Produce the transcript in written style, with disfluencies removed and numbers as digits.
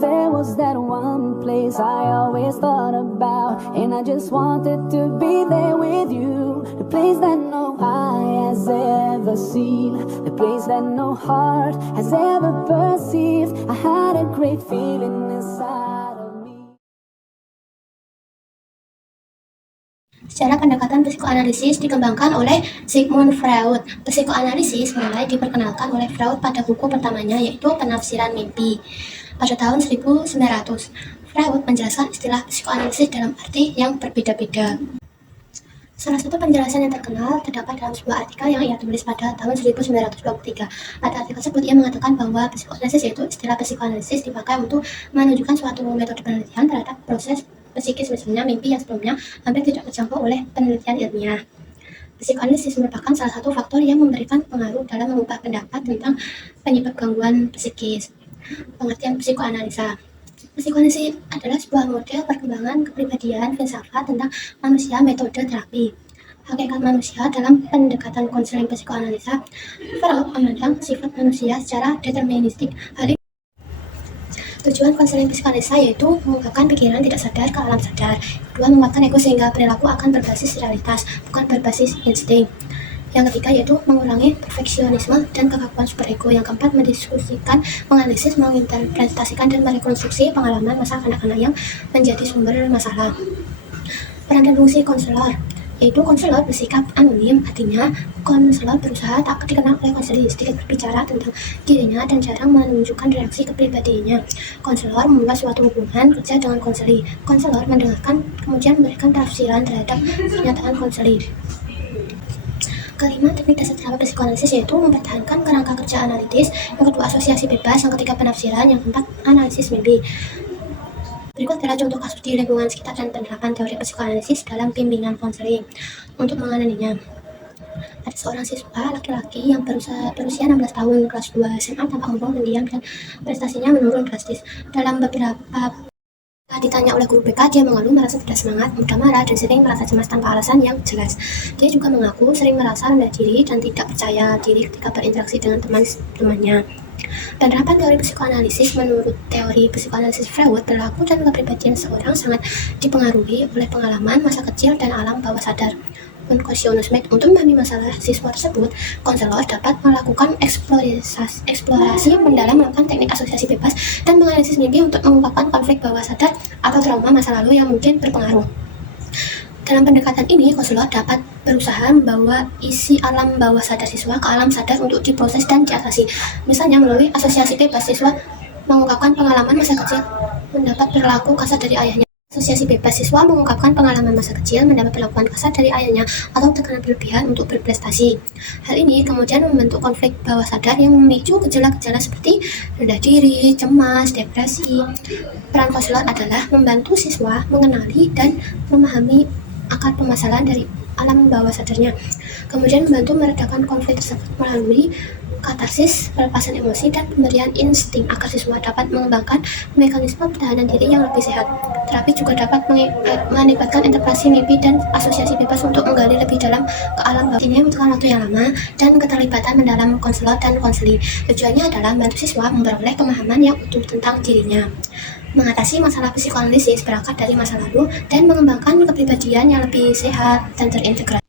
There was that one place I always thought about, and I just wanted to be there with you. The place that no eye has ever seen, the place that no heart has ever perceived. I had a great feeling inside of me. Secara pendekatan psikoanalisis dikembangkan oleh Sigmund Freud. Psikoanalisis mulai diperkenalkan oleh Freud pada buku pertamanya, yaitu Penafsiran Mimpi, pada tahun 1900. Freud menjelaskan istilah psikoanalisis dalam arti yang berbeda-beda. Salah satu penjelasan yang terkenal terdapat dalam sebuah artikel yang ia tulis pada tahun 1923. Pada artikel tersebut, ia mengatakan bahwa psikoanalisis yaitu istilah psikoanalisis dipakai untuk menunjukkan suatu metode penelitian terhadap proses psikis, misalnya mimpi yang sebelumnya hampir tidak terjangkau oleh penelitian ilmiah. Psikoanalisis merupakan salah satu faktor yang memberikan pengaruh dalam mengubah pendapat tentang penyebab gangguan psikis. Pengertian psikoanalisa. Psikoanalisis adalah sebuah model perkembangan kepribadian filsafat tentang manusia, metode terapi. Hakikat manusia dalam pendekatan konseling psikoanalisa. Freud memandang sifat manusia secara deterministik. Tujuan konseling psikoanalisa yaitu mengungkapkan pikiran tidak sadar ke alam sadar. Kedua, menguatkan ego sehingga perilaku akan berbasis realitas, bukan berbasis insting. Yang ketiga yaitu mengurangi perfeksionisme dan kekakuan superego. Yang keempat, mendiskusikan, menganalisis, menginterpretasikan, dan merekonstruksi pengalaman masa kanak-kanak yang menjadi sumber masalah. Peran dan fungsi konselor, yaitu konselor bersikap anonim, artinya konselor berusaha tak dikenal oleh konseling, sedikit berbicara tentang dirinya dan jarang menunjukkan reaksi kepribadiannya. Konselor membuat suatu hubungan kerja dengan konseling. Konselor mendengarkan kemudian memberikan tafsiran terhadap pernyataan konseling. Kelima, teknik dasar terapi psikoanalisis yaitu mempertahankan kerangka kerja analitis. Yang kedua, asosiasi bebas. Yang ketiga, penafsiran. Yang keempat, analisis mimpi. Berikut adalah contoh kasus di lingkungan sekitar dan penerapan teori psikoanalisis dalam bimbingan konseling. Untuk mengenalinya, ada seorang siswa laki-laki yang berusia 16 tahun, kelas 2 SMA, tampak murung, pendiam, dan prestasinya menurun drastis. Dalam beberapa ditanya oleh guru BK, dia mengeluh merasa tidak semangat, mudah marah, dan sering merasa cemas tanpa alasan yang jelas. Dia juga mengaku sering merasa rendah diri dan tidak percaya diri ketika berinteraksi dengan teman-temannya. Penerapan teori psikoanalisis menurut teori psikoanalisis Freud, perilaku dan kepribadian seorang sangat dipengaruhi oleh pengalaman masa kecil dan alam bawah sadar. Untuk memahami masalah siswa tersebut, konselor dapat melakukan eksplorasi mendalam, melakukan teknik asosiasi bebas, dan menganalisis mimpi untuk mengungkapkan konflik bawah sadar atau trauma masa lalu yang mungkin berpengaruh. Dalam pendekatan ini, konselor dapat berusaha membawa isi alam bawah sadar siswa ke alam sadar untuk diproses dan diatasi. Misalnya melalui asosiasi bebas, siswa mengungkapkan pengalaman masa kecil mendapat perilaku kasar dari ayahnya. Asosiasi bebas, siswa mengungkapkan pengalaman masa kecil mendapat perlakuan kasar dari ayahnya atau tekanan berlebihan untuk berprestasi. Hal ini kemudian membentuk konflik bawah sadar yang memicu gejala-gejala seperti rendah diri, cemas, depresi. Peran konselor adalah membantu siswa mengenali dan memahami akar permasalahan dari alam bawah sadarnya, kemudian membantu meredakan konflik tersebut melalui katarsis, pelepasan emosi, dan pemberian insting agar siswa dapat mengembangkan mekanisme pertahanan diri yang lebih sehat. Terapi juga dapat melibatkan interpretasi mimpi dan asosiasi bebas untuk menggali lebih dalam ke alam bawah. Ini membutuhkan waktu yang lama dan keterlibatan mendalam konselor dan konseling. Tujuannya adalah membantu siswa memperoleh pemahaman yang utuh tentang dirinya, mengatasi masalah psikoanalisis berangkat dari masa lalu, dan mengembangkan kepribadian yang lebih sehat dan terintegrasi.